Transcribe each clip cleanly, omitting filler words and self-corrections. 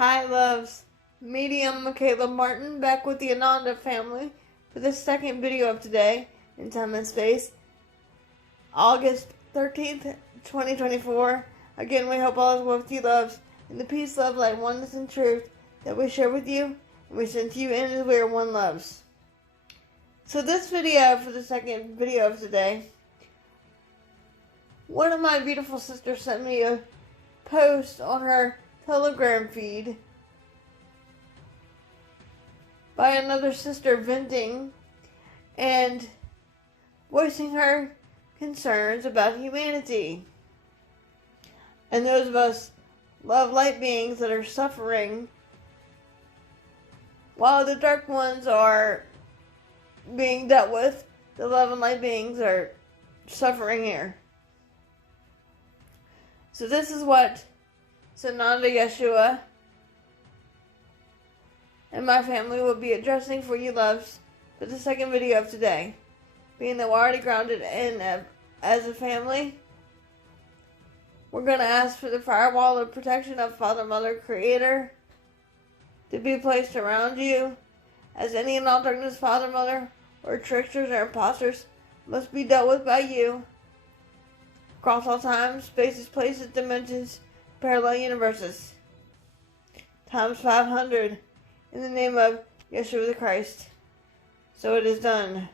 Hi, loves. Medium Michaela Martin back with the Ananda family for the second video of today in time and space, August 13th, 2024. Again, we hope all is well with you, loves, and the peace, love, light, oneness, and truth that we share with you and we send to you in as we are one, loves. So this video, for the second video of today, one of my beautiful sisters sent me a post on her Telegram feed by another sister venting and voicing her concerns about humanity and those of us love light beings that are suffering while the dark ones are being dealt with. The love and light beings are suffering here. So this is what Sananda Yeshua and my family will be addressing for you, loves, for the second video of today. Being that we're already grounded in as a family, we're going to ask for the firewall of protection of Father, Mother, Creator to be placed around you, as any and all darkness, Father, Mother, or tricksters or imposters must be dealt with by you across all times, spaces, places, dimensions, parallel universes, times 500, in the name of Yeshua the Christ. So it is done.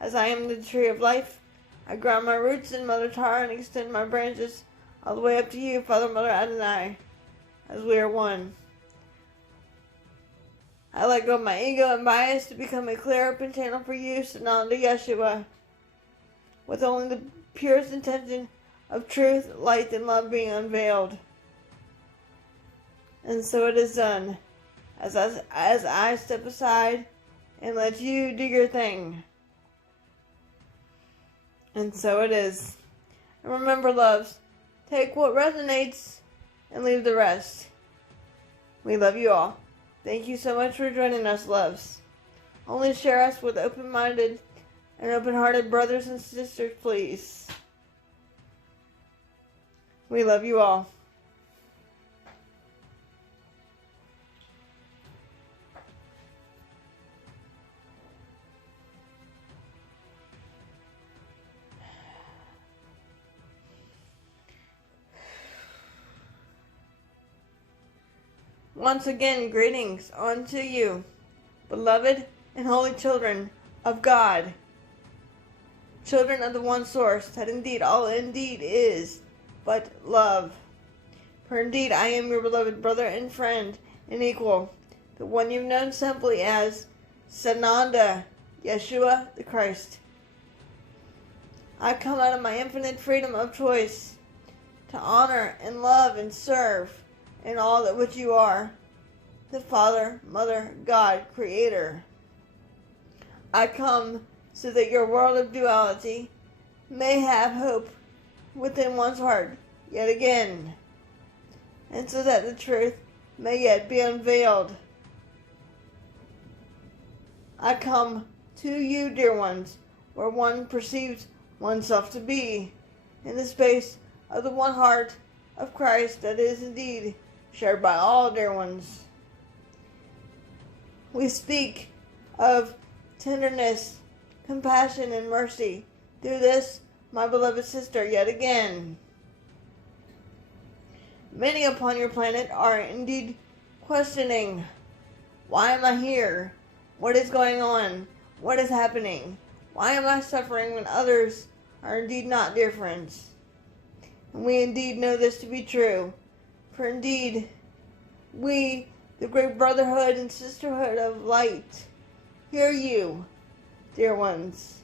As I am the tree of life, I ground my roots in Mother Tara and extend my branches all the way up to you, Father, Mother, Adonai, as we are one. I let go of my ego and bias to become a clear open channel for you, Sananda Yeshua, with only the purest intention of truth, light, and love being unveiled. And so it is done, as I step aside and let you do your thing. And so it is. And remember, loves, take what resonates and leave the rest. We love you all. Thank you so much for joining us, loves. Only share us with open-minded and open-hearted brothers and sisters, please. We love you all. Once again, greetings unto you, beloved and holy children of God, children of the one source, that indeed all indeed is but love. For indeed I am your beloved brother and friend and equal, the one you've known simply as Sananda Yeshua the Christ. I come out of my infinite freedom of choice to honor and love and serve in all that which you are, the Father, Mother, God, Creator. I come so that your world of duality may have hope within one's heart yet again, and so that the truth may yet be unveiled. I come to you, dear ones, where one perceives oneself to be, in the space of the one heart of Christ that is indeed shared by all, dear ones. We speak of tenderness, compassion, and mercy through this, my beloved sister, yet again. Many upon your planet are indeed questioning, why am I here? What is going on? What is happening? Why am I suffering when others are indeed not, dear friends? And we indeed know this to be true. For indeed, we, the great brotherhood and sisterhood of light, hear you, dear ones.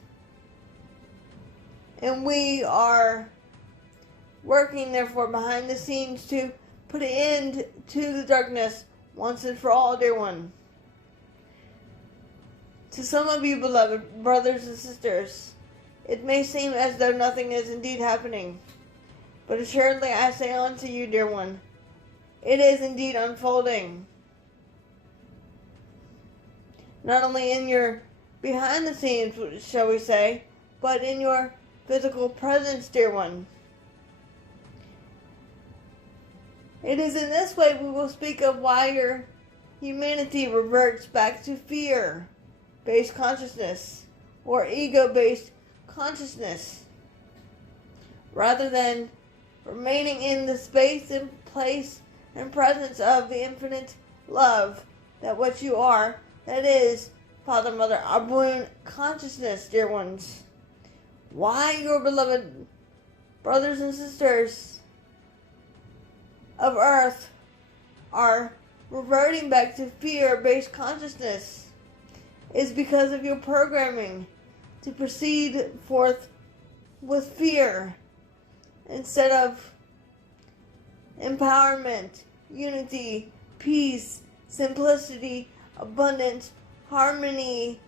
And we are working, therefore, behind the scenes to put an end to the darkness once and for all, dear one. To some of you, beloved brothers and sisters, it may seem as though nothing is indeed happening. But assuredly I say unto you, dear one, it is indeed unfolding. Not only in your behind the scenes, shall we say, but in your physical presence, dear one. It is in this way we will speak of why your humanity reverts back to fear-based consciousness or ego-based consciousness, rather than remaining in the space and place and presence of the infinite love that what you are, that is, Father, Mother, Abun consciousness, dear ones. Why your beloved brothers and sisters of earth are reverting back to fear-based consciousness is because of your programming to proceed forth with fear instead of empowerment, unity, peace, simplicity, abundance, harmony,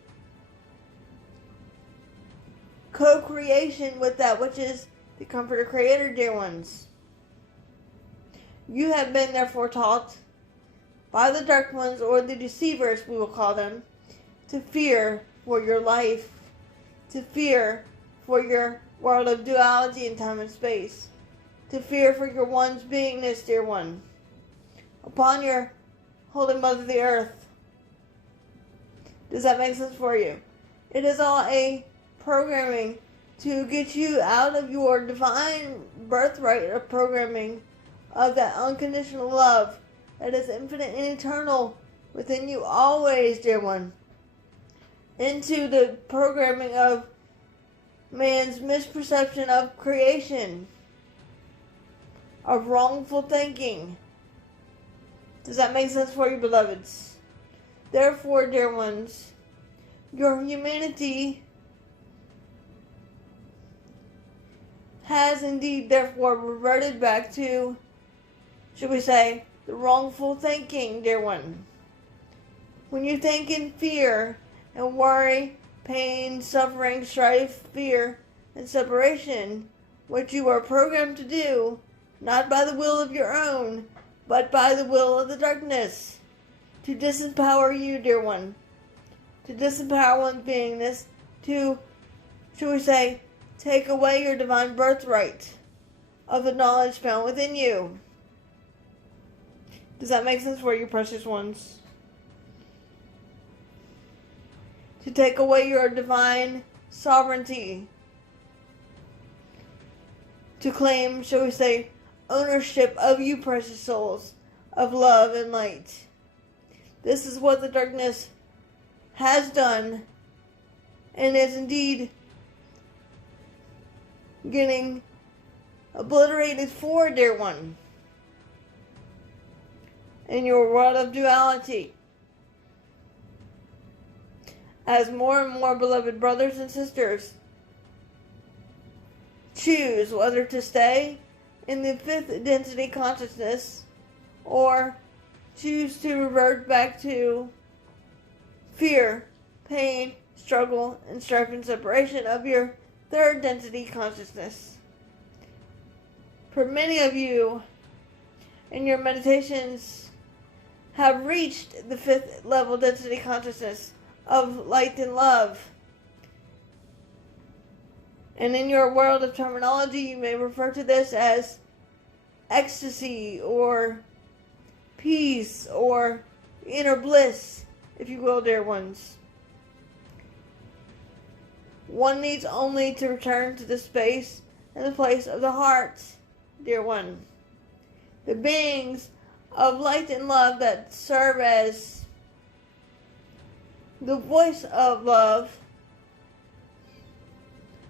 co-creation with that which is the Comforter Creator, dear ones. You have been therefore taught by the dark ones, or the deceivers we will call them, to fear for your life, to fear for your world of duality in time and space, to fear for your one's beingness, dear one, upon your Holy Mother the Earth. Does that make sense for you? It is all a programming to get you out of your divine birthright of programming of that unconditional love that is infinite and eternal within you always, dear one, into the programming of man's misperception of creation, of wrongful thinking. Does that make sense for you, beloveds? Therefore, dear ones, your humanity has indeed therefore reverted back to, should we say, the wrongful thinking, dear one. When you think in fear and worry, pain, suffering, strife, fear, and separation, what you are programmed to do, not by the will of your own, but by the will of the darkness, to disempower you, dear one, to disempower one's beingness, to, shall we say, take away your divine birthright of the knowledge found within you. Does that make sense for you, precious ones? To take away your divine sovereignty, to claim, shall we say, ownership of you, precious souls, of love and light. This is what the darkness has done, and is indeed getting obliterated for, dear one, in your world of duality. As more and more beloved brothers and sisters choose whether to stay in the fifth density consciousness or choose to revert back to fear, pain, struggle, and strife and separation of your third density consciousness. For many of you in your meditations have reached the fifth level density consciousness of light and love. And in your world of terminology, you may refer to this as ecstasy or peace or inner bliss, if you will, dear ones. One needs only to return to the space and the place of the heart, dear one. The beings of light and love that serve as the voice of love,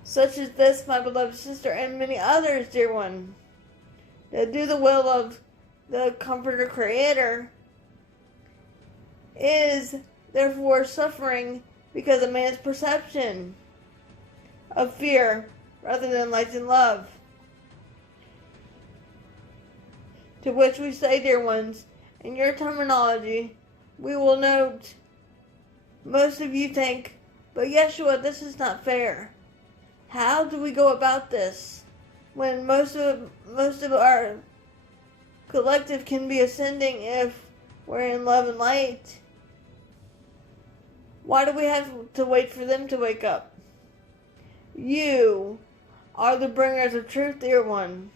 such as this, my beloved sister, and many others, dear one, that do the will of the Comforter Creator, is therefore suffering because of man's perception of fear rather than light and love. To which we say, dear ones, in your terminology, we will note, most of you think, but Yeshua, this is not fair. How do we go about this when most of our collective can be ascending if we're in love and light? Why do we have to wait for them to wake up? You are the bringers of truth, dear one.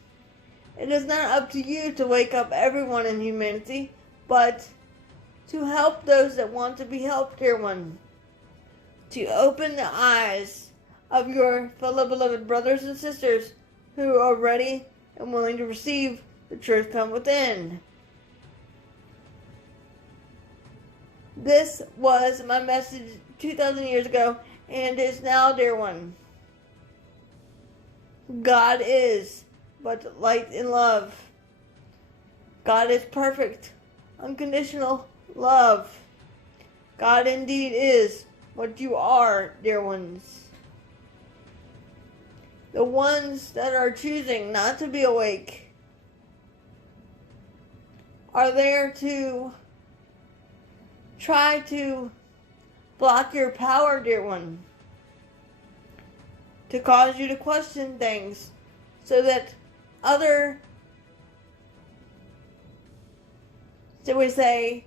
It is not up to you to wake up everyone in humanity, but to help those that want to be helped, dear one. To open the eyes of your fellow beloved brothers and sisters who are ready and willing to receive the truth from within. This was my message 2,000 years ago, and is now, dear one. God is but light and love. God is perfect, unconditional love. God indeed is what you are, dear ones. The ones that are choosing not to be awake are there to try to block your power, dear one. To cause you to question things so that other, shall we say,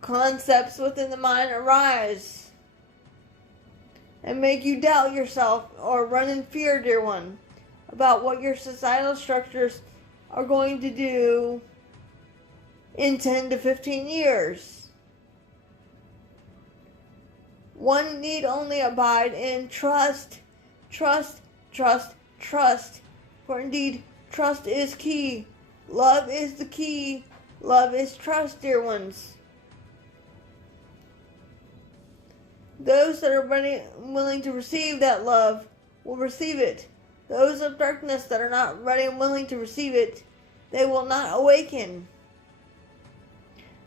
concepts within the mind arise and make you doubt yourself or run in fear, dear one, about what your societal structures are going to do in 10 to 15 years. One need only abide in trust, trust, trust, trust. For indeed, trust is key. Love is the key. Love is trust, dear ones. Those that are ready, willing to receive that love will receive it. Those of darkness that are not ready and willing to receive it, they will not awaken.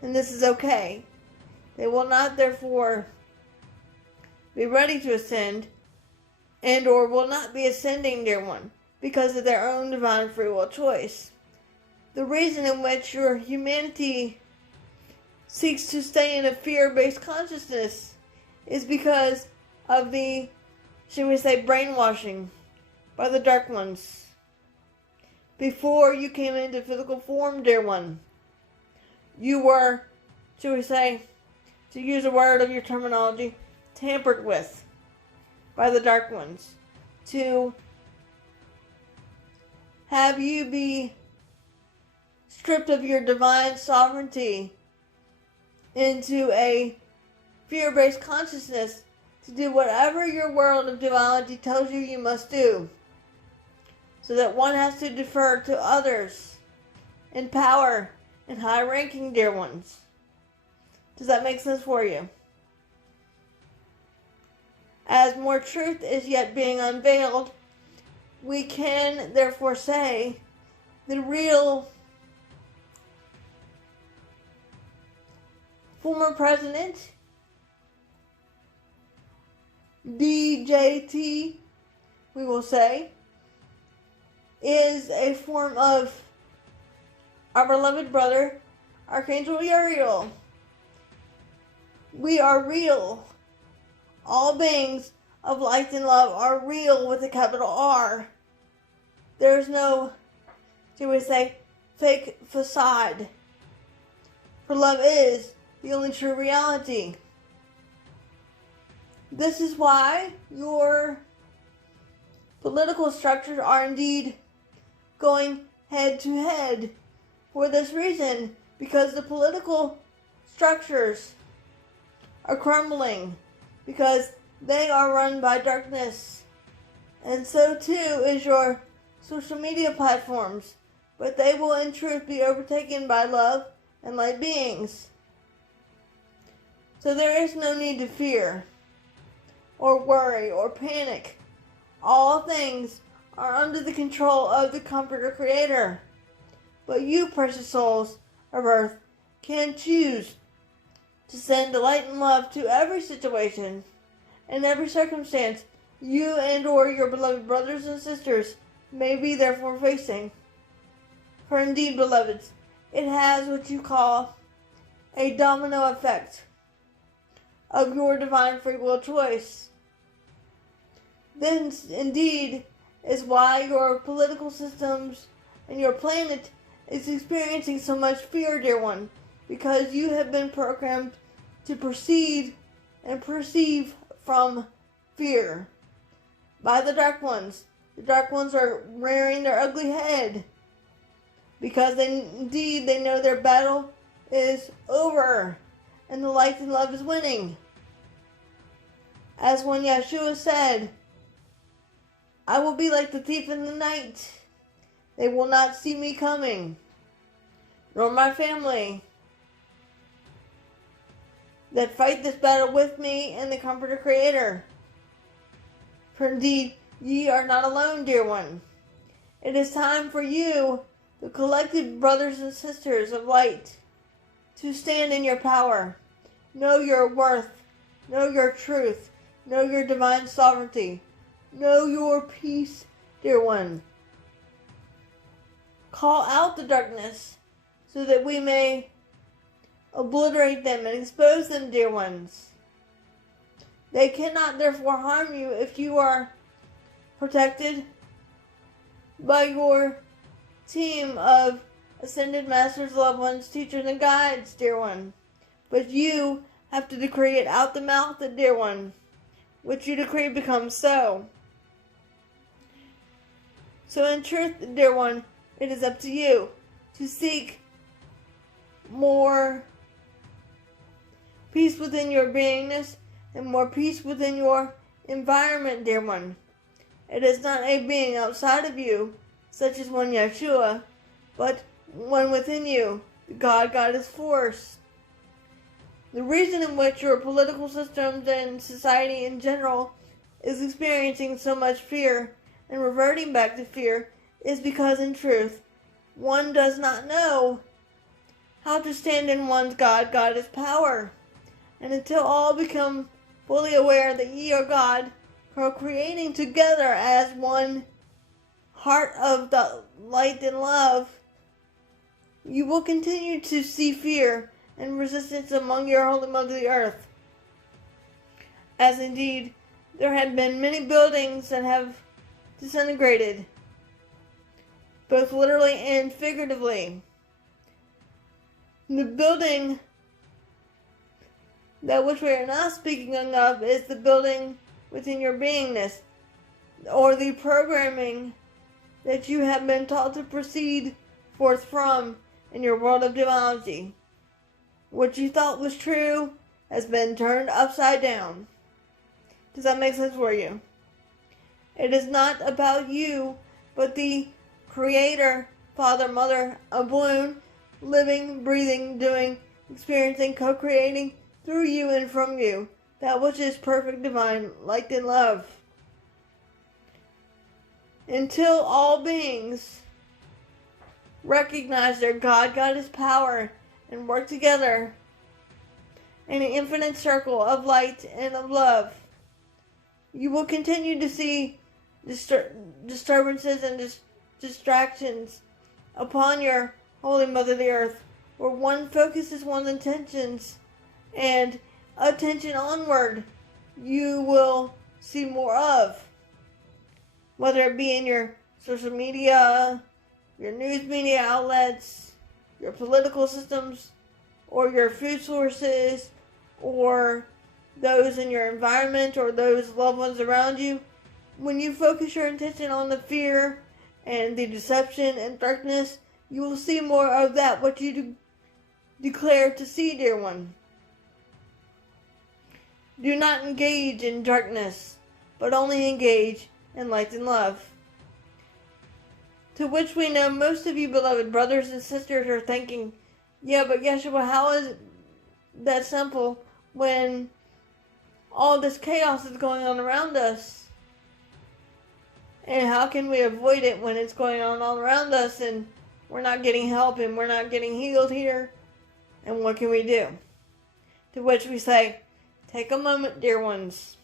And this is okay. They will not, therefore, be ready to ascend, and or will not be ascending, dear one, because of their own divine free will choice. The reason in which your humanity seeks to stay in a fear-based consciousness is because of the, shall we say, brainwashing by the dark ones. Before you came into physical form, dear one, you were, shall we say, to use a word of your terminology, tampered with by the dark ones, to have you be stripped of your divine sovereignty into a fear-based consciousness to do whatever your world of duality tells you must do, so that one has to defer to others in power and high ranking, dear ones. Does that make sense for you? As more truth is yet being unveiled, we can therefore say the real former president, DJT, we will say, is a form of our beloved brother, Archangel Uriel. We are real. All beings of light and love are real with a capital R. There is no, shall we say, fake facade. For love is the only true reality. This is why your political structures are indeed going head to head. For this reason, because the political structures are crumbling, because they are run by darkness. And so too is your social media platforms, but they will in truth be overtaken by love and light beings. So there is no need to fear, or worry, or panic. All things are under the control of the Comforter Creator. But you, precious souls of earth, can choose to send light and love to every situation and every circumstance you and or your beloved brothers and sisters may be therefore facing. For indeed, beloveds, it has what you call a domino effect of your divine free will choice. Then indeed is why your political systems and your planet is experiencing so much fear, dear one, because you have been programmed to proceed and perceive from fear by the dark ones, The dark ones are rearing their ugly head, because indeed they know their battle is over, and the light and love is winning. As when Yeshua said, I will be like the thief in the night. They will not see me coming, nor my family that fight this battle with me and the Comforter Creator. For indeed, ye are not alone, dear one. It is time for you, the collective brothers and sisters of light, to stand in your power. Know your worth. Know your truth. Know your divine sovereignty. Know your peace, dear one. Call out the darkness so that we may obliterate them and expose them, dear ones. They cannot therefore harm you if you are protected by your team of ascended masters, loved ones, teachers, and guides, dear one. But you have to decree it out the mouth, dear one. Which you decree becomes so. So in truth, dear one, it is up to you to seek more peace within your beingness and more peace within your environment, dear one. It is not a being outside of you, such as one Yeshua, but one within you, the God-Goddess force. The reason in which your political systems and society in general is experiencing so much fear and reverting back to fear is because, in truth, one does not know how to stand in one's God-Goddess power. And until all become fully aware that ye are God, co-creating together as one heart of the light and love, you will continue to see fear and resistance among your Holy Mother the Earth. As indeed, there have been many buildings that have disintegrated, both literally and figuratively. The building that which we are now speaking of is the building within your beingness, or the programming that you have been taught to proceed forth from in your world of duality. What you thought was true has been turned upside down. Does that make sense for you? It is not about you, but the Creator, Father, Mother of Bloom, living, breathing, doing, experiencing, co-creating through you and from you, that which is perfect, divine, light, and love. Until all beings recognize their God-Goddess power and work together in an infinite circle of light and of love, you will continue to see disturbances and distractions upon your Holy Mother the Earth, where one focuses one's intentions and attention onward, you will see more of. Whether it be in your social media, your news media outlets, your political systems, or your food sources, or those in your environment, or those loved ones around you, when you focus your attention on the fear and the deception and darkness, you will see more of that what you declare to see, dear one. Do not engage in darkness, but only engage in light and love. To which we know most of you, beloved brothers and sisters, are thinking, yeah, but Yeshua, how is that simple when all this chaos is going on around us? And how can we avoid it when it's going on all around us and we're not getting help and we're not getting healed here? And what can we do? To which we say, take a moment, dear ones,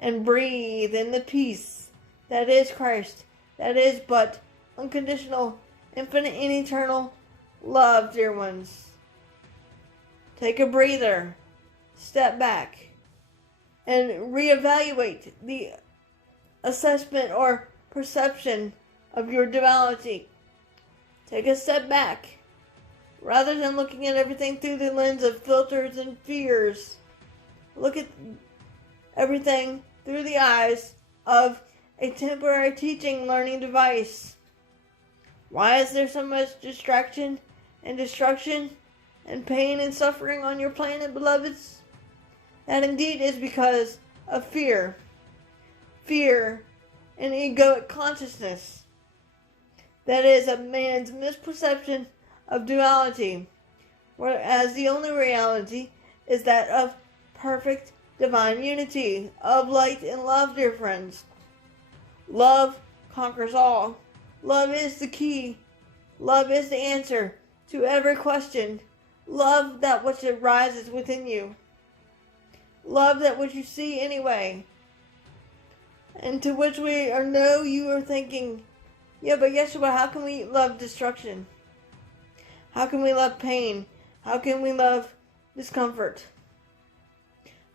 and breathe in the peace that is Christ, that is but unconditional, infinite, and eternal love, dear ones. Take a breather, step back, and reevaluate the assessment or perception of your duality. Take a step back. Rather than looking at everything through the lens of filters and fears, look at everything through the eyes of a temporary teaching learning device. Why is there so much distraction and destruction and pain and suffering on your planet, beloveds? That indeed is because of fear. Fear and egoic consciousness. That is a man's misperception of duality, whereas the only reality is that of perfect divine unity, of light and love, dear friends. Love conquers all. Love is the key. Love is the answer to every question. Love that which arises within you. Love that which you see anyway. And to which you are thinking, yeah, but Yeshua, how can we love destruction? How can we love pain? How can we love discomfort?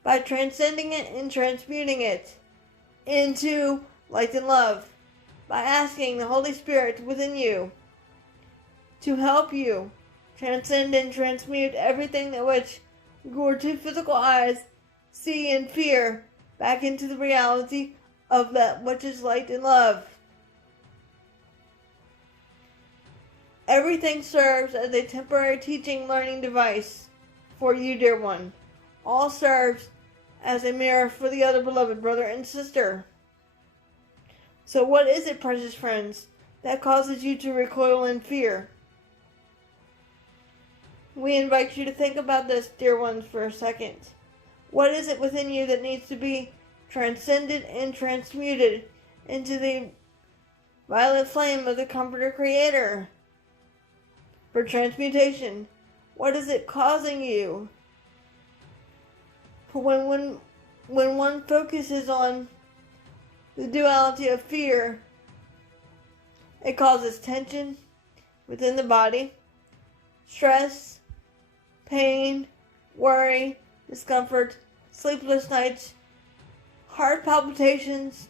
By transcending it and transmuting it into light and love. By asking the Holy Spirit within you to help you transcend and transmute everything that which your two physical eyes see and fear back into the reality of that which is light and love. Everything serves as a temporary teaching learning device for you, dear one. All serves as a mirror for the other beloved brother and sister. So what is it, precious friends, that causes you to recoil in fear? We invite you to think about this, dear ones, for a second. What is it within you that needs to be transcended and transmuted into the violet flame of the Comforter Creator? For transmutation, what is it causing you? For when one focuses on the duality of fear, it causes tension within the body, stress, pain, worry, discomfort, sleepless nights, heart palpitations,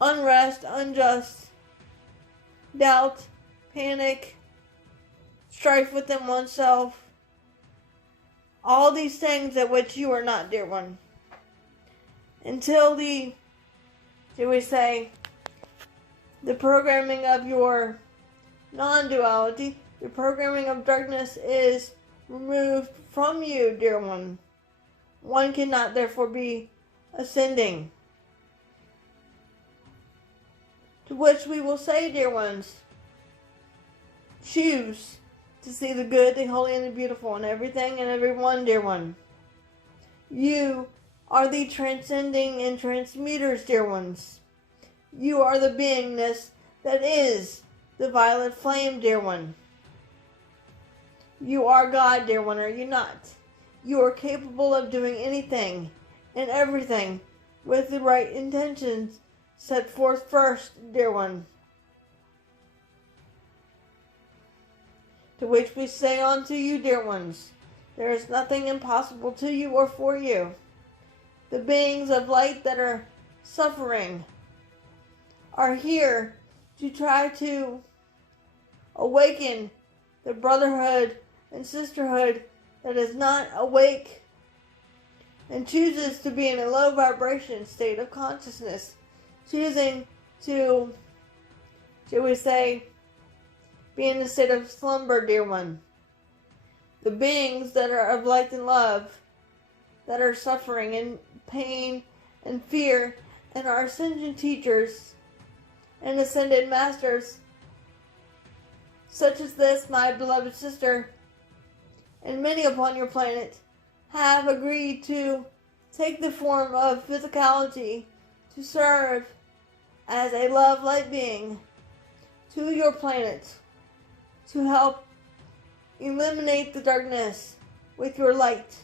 unrest, unjust, doubt, panic, strife within oneself, all these things at which you are not, dear one. Until the programming of your non-duality, the programming of darkness is removed from you, dear one. One cannot therefore be ascending. To which we will say, dear ones, choose to see the good, the holy, and the beautiful in everything and everyone, dear one. You are the transcending and transmuters, dear ones. You are the beingness that is the violet flame, dear one. You are God, dear one, are you not? You are capable of doing anything and everything with the right intentions set forth first, dear one. To which we say unto you, dear ones, there is nothing impossible to you or for you. The beings of light that are suffering are here to try to awaken the brotherhood and sisterhood that is not awake and chooses to be in a low vibration state of consciousness, choosing to, shall we say, be in a state of slumber, dear one. The beings that are of light and love, that are suffering in pain and fear, and our ascension teachers and ascended masters, such as this, my beloved sister, and many upon your planet, have agreed to take the form of physicality to serve as a love light being to your planet, to help eliminate the darkness with your light,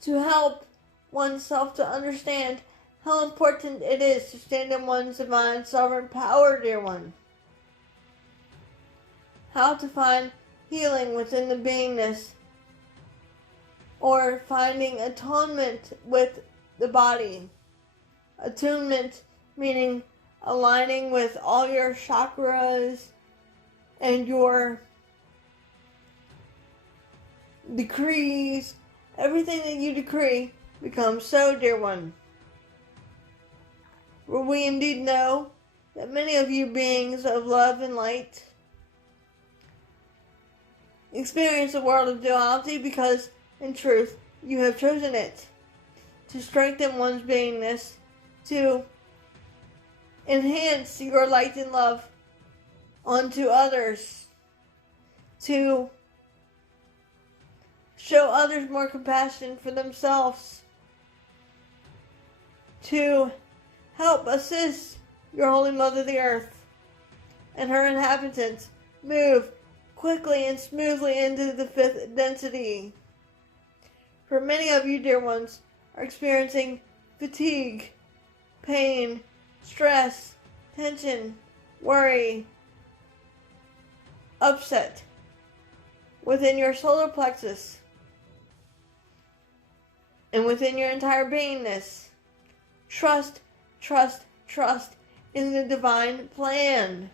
to help oneself to understand how important it is to stand in one's divine sovereign power, dear one. How to find healing within the beingness, or finding atonement with the body. Attunement meaning aligning with all your chakras and your decrees. Everything that you decree becomes so, dear one. For we indeed know that many of you beings of love and light experience the world of duality because, in truth, you have chosen it to strengthen one's beingness, to enhance your light and love onto others, to show others more compassion for themselves, to help assist your Holy Mother the Earth and her inhabitants move quickly and smoothly into the fifth density. For many of you, dear ones, are experiencing fatigue, pain, stress, tension, worry, upset within your solar plexus and within your entire beingness. Trust, trust, trust in the divine plan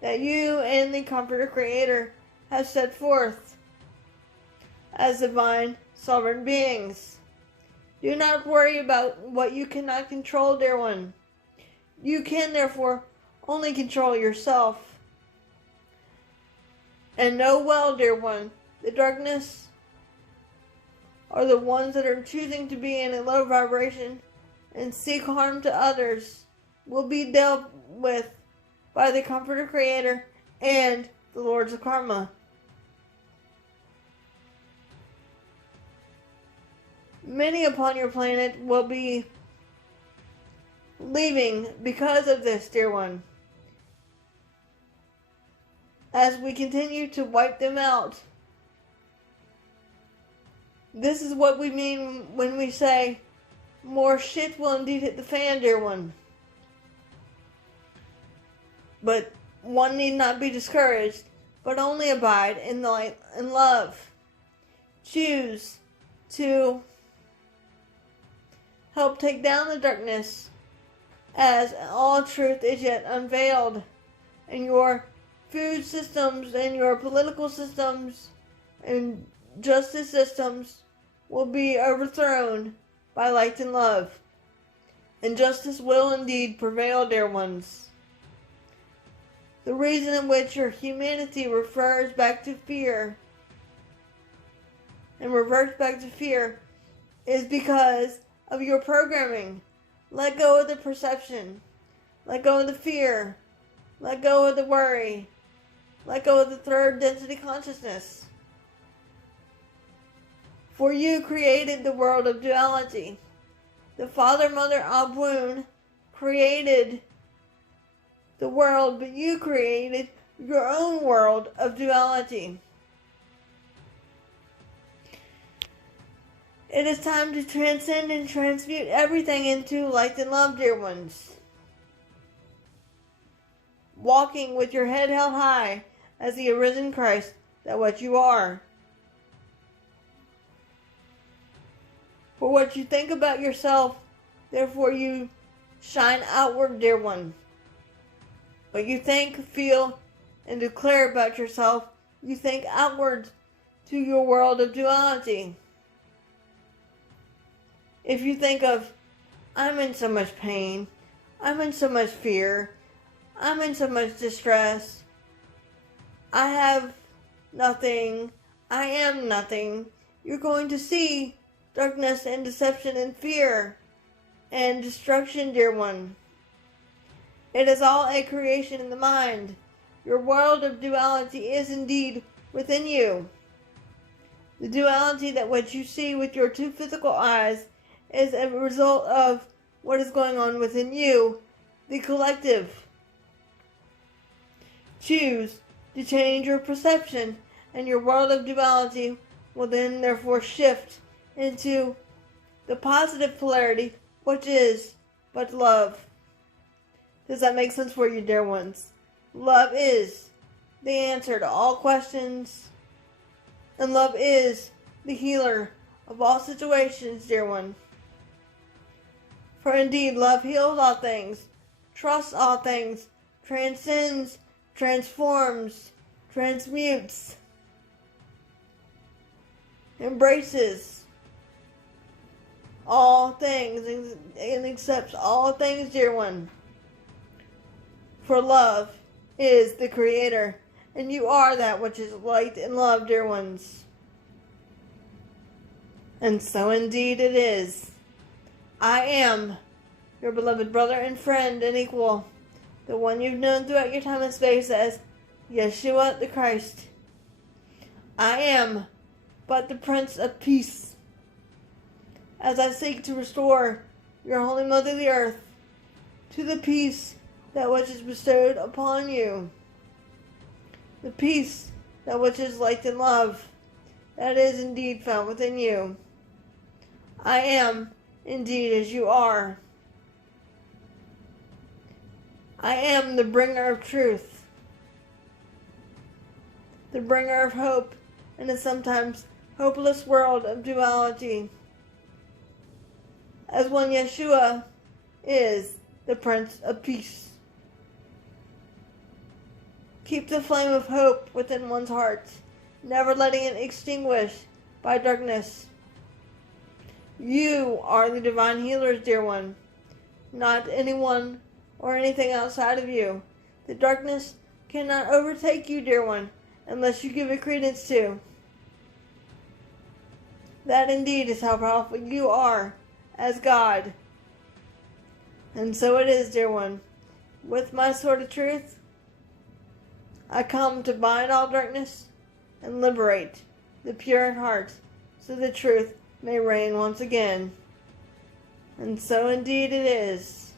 that you and the Comforter Creator have set forth as divine sovereign beings. Do not worry about what you cannot control, dear one. You can, therefore, only control yourself. And know well, dear one, the darkness are the ones that are choosing to be in a low vibration and seek harm to others will be dealt with by the Comforter Creator and the Lords of Karma. Many upon your planet will be leaving because of this, dear one, as we continue to wipe them out. This is what we mean when we say more shit will indeed hit the fan, dear one. But one need not be discouraged, but only abide in the light and love. Choose to help take down the darkness as all truth is yet unveiled, and your food systems and your political systems and justice systems will be overthrown by light and love, and justice will indeed prevail, dear ones. The reason in which your humanity refers back to fear and reverts back to fear is because of your programming. Let go of the perception. Let go of the fear. Let go of the worry. Let go of the third density consciousness. For you created the world of duality. The Father, Mother, Abwoon created the world, but you created your own world of duality. It is time to transcend and transmute everything into light and love, dear ones. Walking with your head held high as the arisen Christ, that what you are. For what you think about yourself, therefore you shine outward, dear one. What you think, feel, and declare about yourself, you think outward to your world of duality. If you think of, I'm in so much pain, I'm in so much fear, I'm in so much distress, I have nothing, I am nothing, you're going to see darkness and deception and fear and destruction, dear one. It is all a creation in the mind. Your world of duality is indeed within you. The duality that what you see with your two physical eyes is a result of what is going on within you, the collective. Choose to change your perception, and your world of duality will then therefore shift into the positive polarity, which is but love. Does that make sense for you, dear ones? Love is the answer to all questions, and love is the healer of all situations, dear one. For indeed, love heals all things, trusts all things, transcends, transforms, transmutes, embraces, all things and accepts all things, dear one. For love is the creator, and you are that which is light and love, dear ones. And so indeed it is. I am your beloved brother and friend and equal, the one you've known throughout your time and space as Yeshua the Christ. I am but the Prince of Peace, as I seek to restore your holy mother the earth to the peace that which is bestowed upon you, the peace that which is light and love, that is indeed found within you. I am indeed as you are. I am the bringer of truth, the bringer of hope in a sometimes hopeless world of duality, as one Yeshua is the Prince of Peace. Keep the flame of hope within one's heart, never letting it extinguish by darkness. You are the divine healers, dear one, not anyone or anything outside of you. The darkness cannot overtake you, dear one, unless you give it credence to. That indeed is how powerful you are as God. And so it is, dear one. With my sword of truth, I come to bind all darkness and liberate the pure in heart, so the truth may reign once again. And so indeed it is.